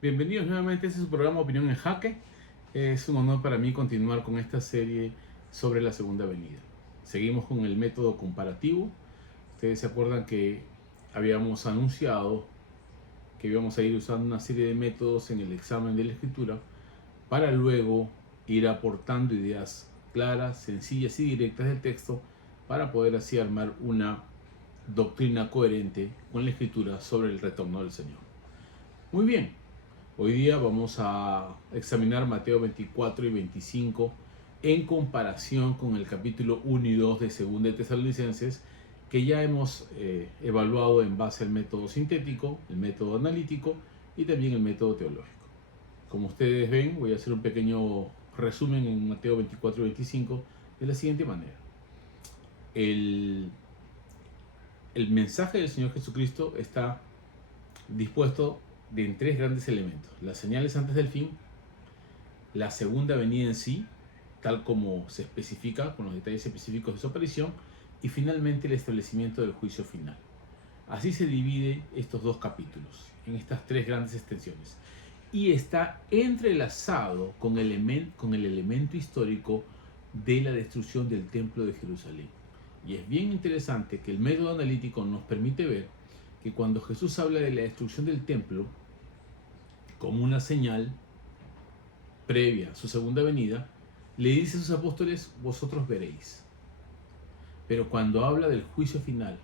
Bienvenidos nuevamente a este su programa Opinión en Jaque. Es un honor para mí continuar con esta serie sobre la Segunda Venida. Seguimos con el método comparativo. Ustedes se acuerdan que habíamos anunciado que íbamos a ir usando una serie de métodos en el examen de la Escritura para luego ir aportando ideas claras, sencillas y directas del texto para poder así armar una doctrina coherente con la Escritura sobre el retorno del Señor. Muy bien, hoy día vamos a examinar Mateo 24 y 25 en comparación con el capítulo 1 y 2 de 2 de Tesalonicenses, que ya hemos evaluado en base al método sintético, el método analítico y también el método teológico. Como ustedes ven, voy a hacer un pequeño resumen en Mateo 24 y 25 de la siguiente manera. El mensaje del Señor Jesucristo está dispuesto en tres grandes elementos: las señales antes del fin, la segunda venida en sí, tal como se especifica con los detalles específicos de su aparición, y finalmente el establecimiento del juicio final. Así se divide estos dos capítulos en estas tres grandes extensiones y está entrelazado con el elemento histórico de la destrucción del templo de Jerusalén. Y es bien interesante que el método analítico nos permite ver que cuando Jesús habla de la destrucción del templo como una señal previa a su segunda venida, le dice a sus apóstoles: vosotros veréis. Pero cuando habla del juicio final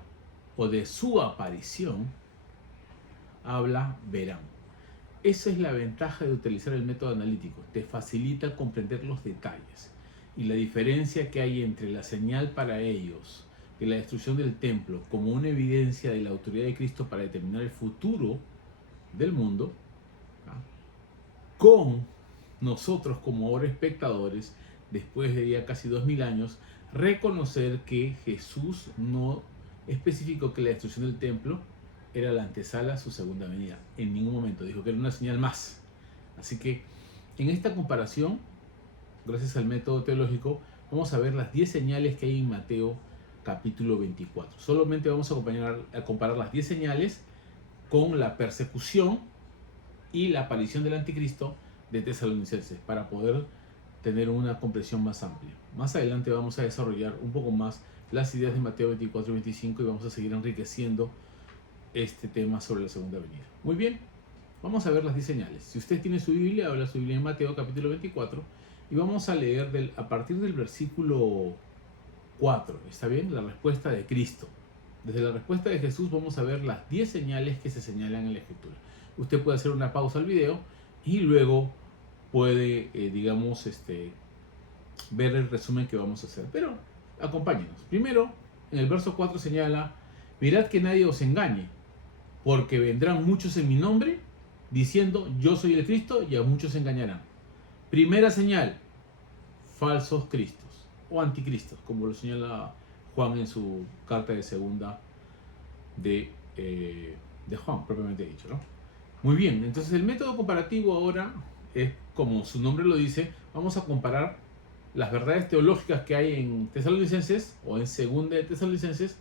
o de su aparición, habla verán. Esa es la ventaja de utilizar el método analítico: te facilita comprender los detalles y la diferencia que hay entre la señal para ellos de la destrucción del templo como una evidencia de la autoridad de Cristo para determinar el futuro del mundo, ¿no?, con nosotros como ahora espectadores, después de ya casi 2000 años, reconocer que Jesús no especificó que la destrucción del templo era la antesala a su segunda venida. En ningún momento dijo que era una señal más. Así que en esta comparación, gracias al método teológico, vamos a ver las 10 señales que hay en Mateo capítulo 24. Solamente vamos a comparar las 10 señales con la persecución y la aparición del anticristo de Tesalonicenses para poder tener una comprensión más amplia. Más adelante vamos a desarrollar un poco más las ideas de Mateo 24 y 25 y vamos a seguir enriqueciendo este tema sobre la segunda venida. Muy bien, vamos a ver las 10 señales. Si usted tiene su Biblia, habla su Biblia en Mateo capítulo 24 y vamos a leer a partir del versículo 4, ¿está bien? La respuesta de Cristo. Desde la respuesta de Jesús vamos a ver las 10 señales que se señalan en la Escritura. Usted puede hacer una pausa al video y luego puede, ver el resumen que vamos a hacer. Pero acompáñenos. Primero, en el verso 4 señala: mirad que nadie os engañe, porque vendrán muchos en mi nombre, diciendo yo soy el Cristo, y a muchos engañarán. Primera señal: falsos cristos o anticristos, como lo señala Juan en su carta de segunda de Juan, propiamente dicho, ¿no? Muy bien, entonces el método comparativo ahora es, como su nombre lo dice, vamos a comparar las verdades teológicas que hay en Tesalonicenses o en segunda de Tesalonicenses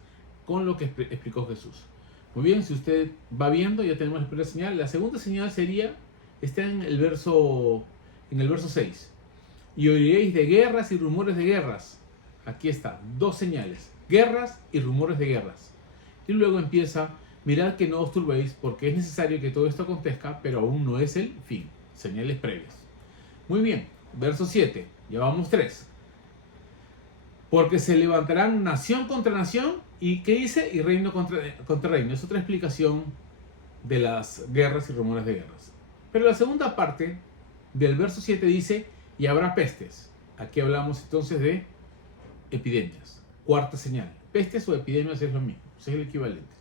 con lo que explicó Jesús. Muy bien, si usted va viendo, ya tenemos la primera señal. La segunda señal está en el verso 6. Y oiréis de guerras y rumores de guerras. Aquí está, dos señales: guerras y rumores de guerras. Y luego empieza: mirad que no os turbéis, porque es necesario que todo esto acontezca, pero aún no es el fin. Señales previas. Muy bien, verso 7, llevamos 3. Porque se levantarán nación contra nación, y ¿qué dice? Y reino contra reino. Es otra explicación de las guerras y rumores de guerras. Pero la segunda parte del verso 7 dice: y habrá pestes. Aquí hablamos entonces de epidemias. Cuarta señal: pestes o epidemias es lo mismo, es el equivalente.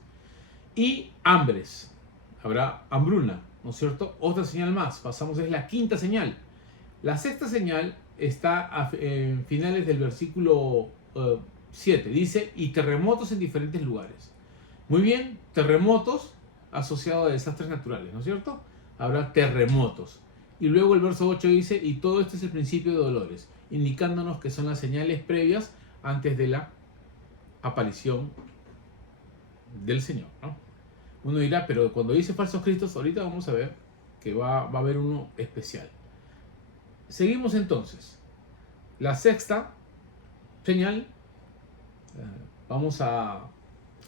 Y hambres, habrá hambruna, ¿no es cierto? Otra señal más, pasamos, es la quinta señal. La sexta señal está en finales del versículo 7, dice: y terremotos en diferentes lugares. Muy bien, terremotos asociados a desastres naturales, ¿no es cierto? Habrá terremotos. Y luego el verso 8 dice: y todo esto es el principio de dolores, indicándonos que son las señales previas antes de la aparición del Señor, ¿no? Uno dirá, pero cuando dice falsos cristos, ahorita vamos a ver que va a haber uno especial. Seguimos entonces. La sexta señal, vamos a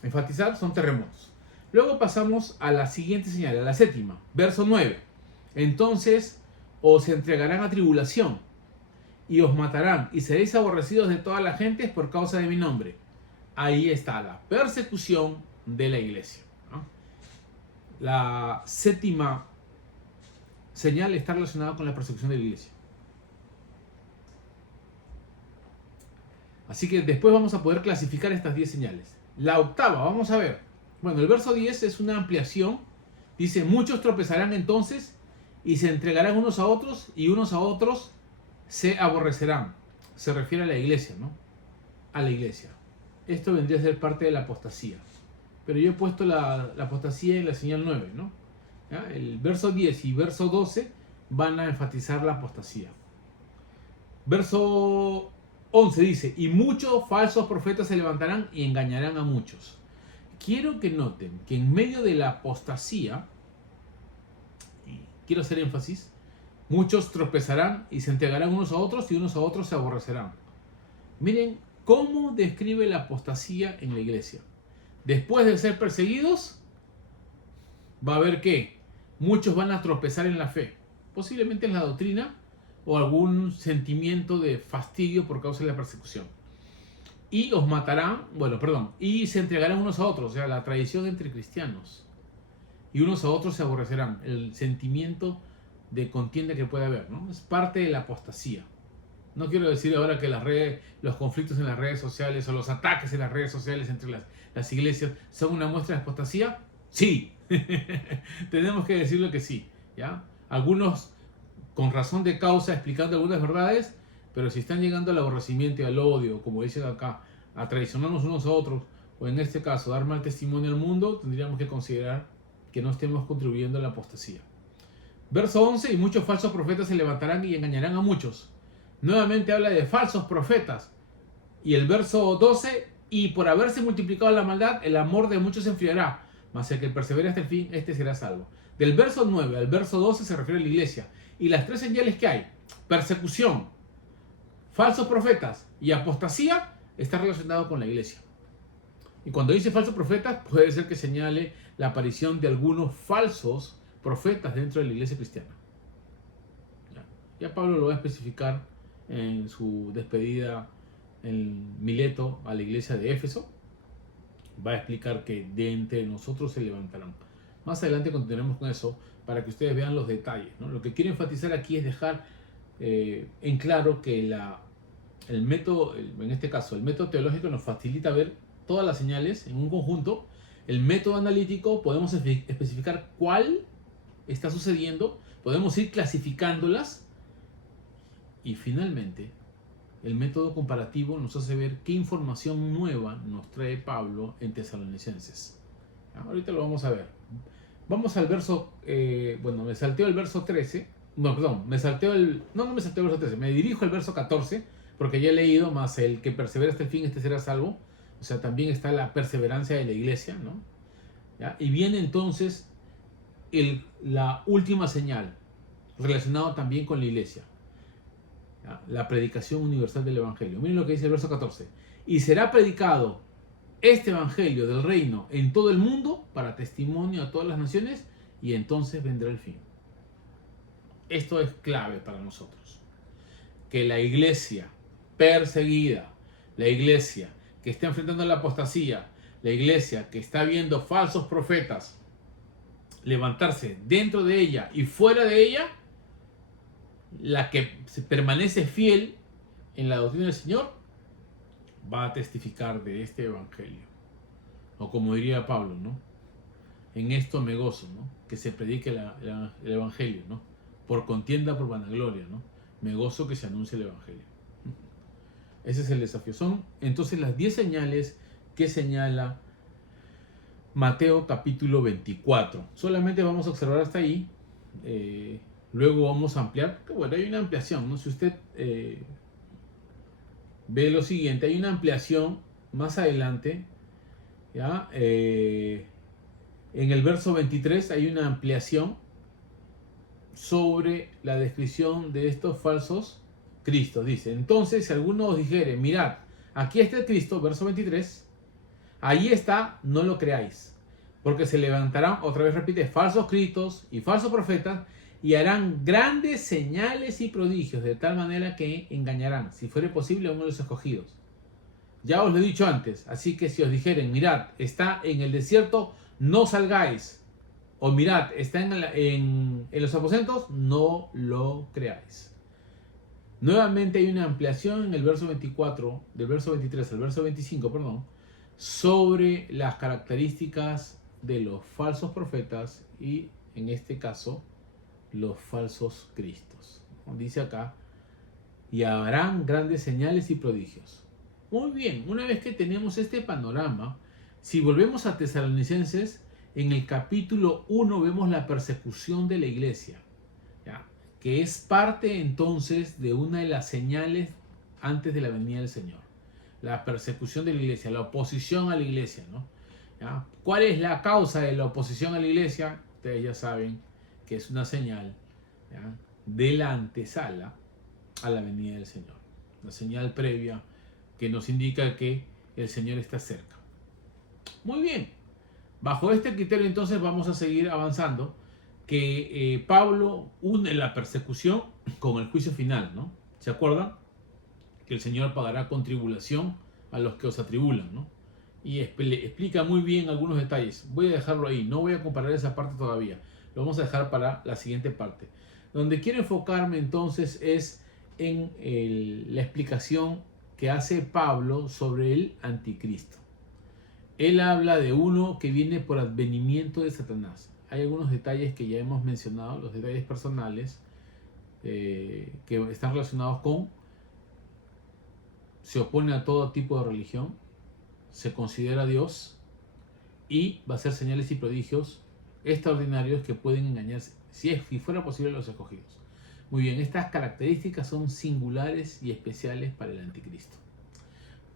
enfatizar, son terremotos. Luego pasamos a la siguiente señal, a la séptima, verso 9. Entonces os entregarán a tribulación y os matarán y seréis aborrecidos de todas las gentes por causa de mi nombre. Ahí está la persecución de la iglesia, ¿no? La séptima señal está relacionada con la persecución de la iglesia. Así que después vamos a poder clasificar estas 10 señales. La octava, vamos a ver. Bueno, el verso 10 es una ampliación. Dice, muchos tropezarán entonces y se entregarán unos a otros y unos a otros se aborrecerán. Se refiere a la iglesia, ¿no? A la iglesia. Esto vendría a ser parte de la apostasía. Pero yo he puesto la apostasía en la señal 9, ¿no? ¿Ya? El verso 10 y verso 12 van a enfatizar la apostasía. Verso 11 dice, y muchos falsos profetas se levantarán y engañarán a muchos. Quiero que noten que en medio de la apostasía, y quiero hacer énfasis, muchos tropezarán y se entregarán unos a otros y unos a otros se aborrecerán. Miren cómo describe la apostasía en la iglesia. Después de ser perseguidos, va a haber que muchos van a tropezar en la fe, posiblemente en la doctrina o algún sentimiento de fastidio por causa de la persecución. Y os matarán, y se entregarán unos a otros, o sea, la tradición entre cristianos. Y unos a otros se aborrecerán, el sentimiento de contienda que puede haber, ¿no? Es parte de la apostasía. No quiero decir ahora que los conflictos en las redes sociales o los ataques en las redes sociales entre las iglesias son una muestra de apostasía. Sí, tenemos que decirlo que sí, ¿ya? Algunos con razón de causa explicando algunas verdades, pero si están llegando al aborrecimiento y al odio, como dicen acá, a traicionarnos unos a otros, o en este caso dar mal testimonio al mundo, tendríamos que considerar que no estemos contribuyendo a la apostasía. Verso 11, y muchos falsos profetas se levantarán y engañarán a muchos. Nuevamente habla de falsos profetas. Y el verso 12, y por haberse multiplicado la maldad, el amor de muchos se enfriará, mas el que persevere hasta el fin, este será salvo. Del verso 9 al verso 12 se refiere a la iglesia. Y las tres señales que hay, persecución, falsos profetas y apostasía, está relacionado con la iglesia. Y cuando dice falsos profetas, puede ser que señale la aparición de algunos falsos profetas dentro de la iglesia cristiana. Ya Pablo lo va a especificar en su despedida en Mileto a la iglesia de Éfeso. Va a explicar que de entre nosotros se levantarán. Más adelante continuaremos con eso para que ustedes vean los detalles, ¿no? Lo que quiero enfatizar aquí es dejar en claro que el método, en este caso el método teológico, nos facilita ver todas las señales en un conjunto. El método analítico podemos especificar cuál está sucediendo, podemos ir clasificándolas, y finalmente el método comparativo nos hace ver qué información nueva nos trae Pablo en Tesalonicenses. Ahorita lo vamos a ver. Vamos al verso, me salteo el verso 13, no me salteo el verso 13, me dirijo al verso 14, porque ya he leído, más el que persevera hasta el fin, este será salvo. O sea, también está la perseverancia de la iglesia, ¿no? ¿Ya? Y viene entonces la última señal, relacionado también con la iglesia. ¿Ya? La predicación universal del evangelio. Miren lo que dice el verso 14. Y será predicado este evangelio del reino en todo el mundo para testimonio a todas las naciones, y entonces vendrá el fin. Esto es clave para nosotros. Que la iglesia perseguida, la iglesia que está enfrentando la apostasía, la iglesia que está viendo falsos profetas levantarse dentro de ella y fuera de ella, la que se permanece fiel en la doctrina del Señor, va a testificar de este evangelio. O como diría Pablo, ¿no? En esto me gozo, ¿no? Que se predique el evangelio, ¿no? Por contienda, por vanagloria, ¿no? Me gozo que se anuncie el evangelio. Ese es el desafío. Son entonces las 10 señales que señala Mateo capítulo 24. Solamente vamos a observar hasta ahí. Luego vamos a ampliar. Bueno, hay una ampliación, ¿no? Si usted ve lo siguiente, hay una ampliación más adelante, ¿ya? En el verso 23 hay una ampliación sobre la descripción de estos falsos cristos. Dice, entonces si alguno os dijere, mirad, aquí está el Cristo, verso 23, ahí está, no lo creáis, porque se levantarán, otra vez repite, falsos cristos y falsos profetas, y harán grandes señales y prodigios, de tal manera que engañarán, si fuere posible, a uno de los escogidos. Ya os lo he dicho antes, así que si os dijeren, mirad, está en el desierto, no salgáis. O mirad, está en los aposentos, no lo creáis. Nuevamente hay una ampliación en el verso 24, del verso 23 al verso 25, perdón, sobre las características de los falsos profetas y, en este caso, los falsos cristos. Dice acá, y harán grandes señales y prodigios. Muy bien, una vez que tenemos este panorama, si volvemos a Tesalonicenses, en el capítulo 1 vemos la persecución de la iglesia, ¿ya? Que es parte entonces de una de las señales antes de la venida del Señor. La persecución de la iglesia, la oposición a la iglesia, ¿no? ¿Ya? ¿Cuál es la causa de la oposición a la iglesia? Ustedes ya saben que es una señal, ¿ya?, de la antesala a la venida del Señor. La señal previa que nos indica que el Señor está cerca. Muy bien. Bajo este criterio entonces vamos a seguir avanzando, que Pablo une la persecución con el juicio final, ¿no? ¿Se acuerdan? Que el Señor pagará con tribulación a los que os atribulan, ¿no? Y explica muy bien algunos detalles. Voy a dejarlo ahí, no voy a comparar esa parte todavía. Lo vamos a dejar para la siguiente parte. Donde quiero enfocarme entonces es en la explicación que hace Pablo sobre el anticristo. Él habla de uno que viene por advenimiento de Satanás. Hay algunos detalles que ya hemos mencionado, los detalles personales que están relacionados con: se opone a todo tipo de religión, se considera Dios y va a hacer señales y prodigios extraordinarios que pueden engañar, si fuera posible, a los escogidos. Muy bien, estas características son singulares y especiales para el anticristo,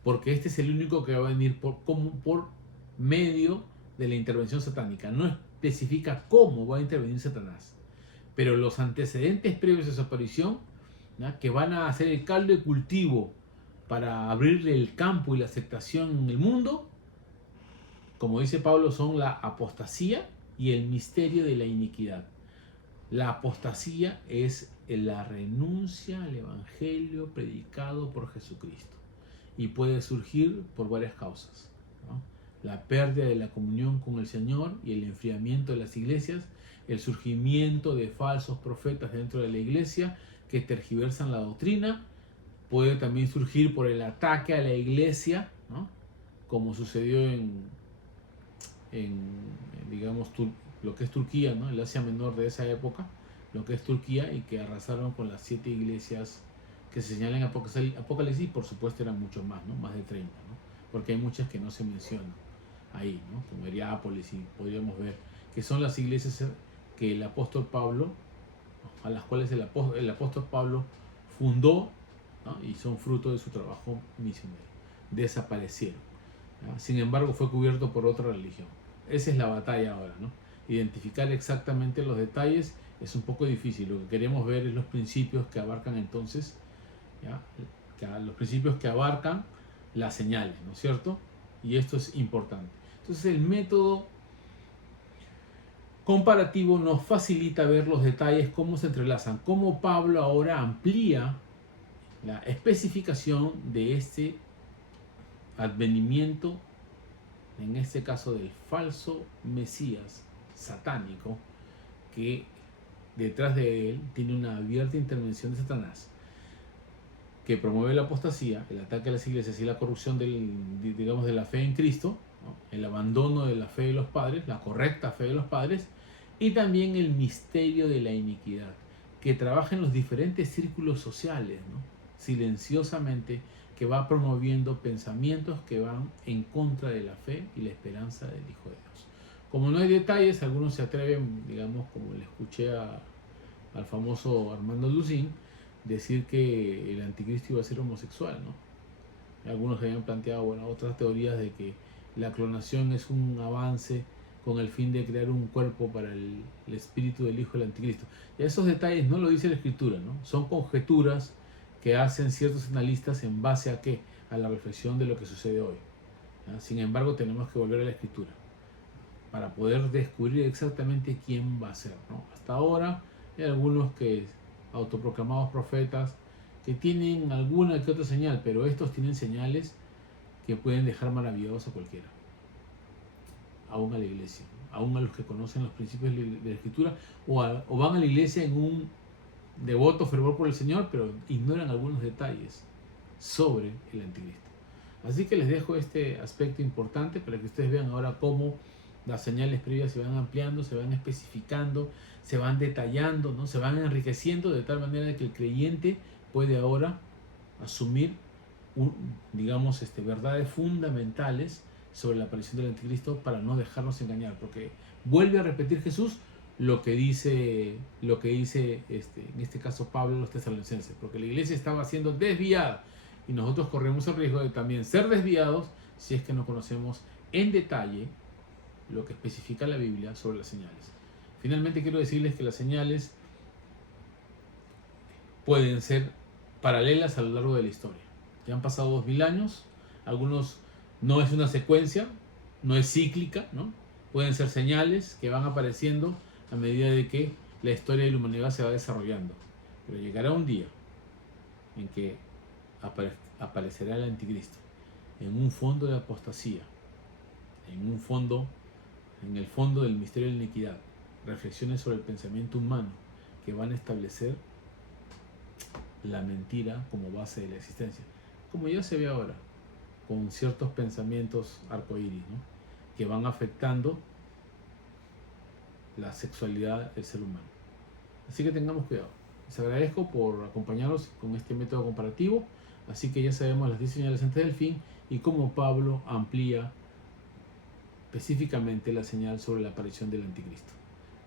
porque este es el único que va a venir por medio de la intervención satánica. No especifica cómo va a intervenir Satanás, pero los antecedentes previos a su aparición, ¿no?, que van a hacer el caldo de cultivo para abrirle el campo y la aceptación en el mundo, como dice Pablo, son la apostasía y el misterio de la iniquidad. La apostasía es la renuncia al evangelio predicado por Jesucristo y puede surgir por varias causas, ¿no? La pérdida de la comunión con el Señor y el enfriamiento de las iglesias, el surgimiento de falsos profetas dentro de la iglesia que tergiversan la doctrina. Puede también surgir por el ataque a la iglesia, ¿no?, como sucedió en digamos, lo que es Turquía, ¿no?, el Asia Menor de esa época, lo que es Turquía, y que arrasaron con las 7 iglesias que se señalan en Apocalipsis. Por supuesto eran muchos más, ¿no?, más de 30, ¿no?, porque hay muchas que no se mencionan ahí, ¿no?, como Heriápolis, y podríamos ver que son las iglesias que el apóstol Pablo, a las cuales el apóstol Pablo fundó, ¿no?, y son fruto de su trabajo misionero. Desaparecieron, ¿no? Sin embargo, fue cubierto por otra religión. Esa es la batalla ahora, ¿no? Identificar exactamente los detalles es un poco difícil. Lo que queremos ver es los principios que abarcan entonces, ¿ya?, los principios que abarcan las señales, ¿no es cierto? Y esto es importante. Entonces el método comparativo nos facilita ver los detalles, cómo se entrelazan, cómo Pablo ahora amplía la especificación de este advenimiento, en este caso del falso Mesías satánico, que detrás de él tiene una abierta intervención de Satanás, que promueve la apostasía, el ataque a las iglesias y la corrupción digamos, de la fe en Cristo, ¿no?, el abandono de la fe de los padres, la correcta fe de los padres, y también el misterio de la iniquidad, que trabaja en los diferentes círculos sociales, ¿no?, silenciosamente, que va promoviendo pensamientos que van en contra de la fe y la esperanza del Hijo de Dios. Como no hay detalles, algunos se atreven, digamos, como le escuché al famoso Armando Lucín, decir que el anticristo iba a ser homosexual, ¿no? Algunos habían planteado, bueno, otras teorías de que la clonación es un avance con el fin de crear un cuerpo para el espíritu del Hijo del Anticristo. Y esos detalles no lo dice la Escritura, ¿no? Son conjeturas que hacen ciertos analistas en base a qué, a la reflexión de lo que sucede hoy. ¿Ya? Sin embargo, tenemos que volver a la Escritura para poder descubrir exactamente quién va a ser, ¿no? Hasta ahora hay algunos que autoproclamados profetas que tienen alguna que otra señal, pero estos tienen señales que pueden dejar maravillados a cualquiera, aún a la iglesia, aún a los que conocen los principios de la Escritura, o van a la iglesia en un devoto fervor por el Señor, pero ignoran algunos detalles sobre el anticristo. Así que les dejo este aspecto importante para que ustedes vean ahora cómo las señales previas se van ampliando, se van especificando, se van detallando, ¿no? Se van enriqueciendo de tal manera que el creyente puede ahora asumir digamos, verdades fundamentales sobre la aparición del anticristo para no dejarnos engañar, porque vuelve a repetir Jesús lo que dice en este caso Pablo a los tesalonicenses, porque la iglesia estaba siendo desviada y nosotros corremos el riesgo de también ser desviados si es que no conocemos en detalle lo que especifica la Biblia sobre las señales. Finalmente quiero decirles que las señales pueden ser paralelas a lo largo de la historia. Ya han pasado 2000 años, algunos no es una secuencia, no es cíclica, ¿no? Pueden ser señales que van apareciendo a medida de que la historia de la humanidad se va desarrollando. Pero llegará un día en que aparecerá el anticristo en un fondo de apostasía, en el fondo del misterio de la iniquidad, reflexiones sobre el pensamiento humano que van a establecer la mentira como base de la existencia, como ya se ve ahora con ciertos pensamientos arcoíris, ¿no? Que van afectando la sexualidad del ser humano. Así que tengamos cuidado. Les agradezco por acompañarnos con este método comparativo. Así que ya sabemos las 10 señales antes del fin y cómo Pablo amplía específicamente la señal sobre la aparición del anticristo.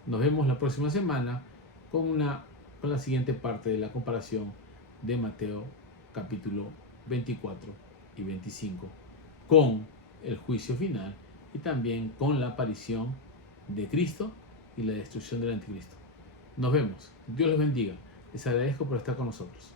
Nos vemos la próxima semana con la siguiente parte de la comparación de Mateo capítulo 24 y 25 con el juicio final y también con la aparición de Cristo y la destrucción del anticristo. Nos vemos. Dios los bendiga. Les agradezco por estar con nosotros.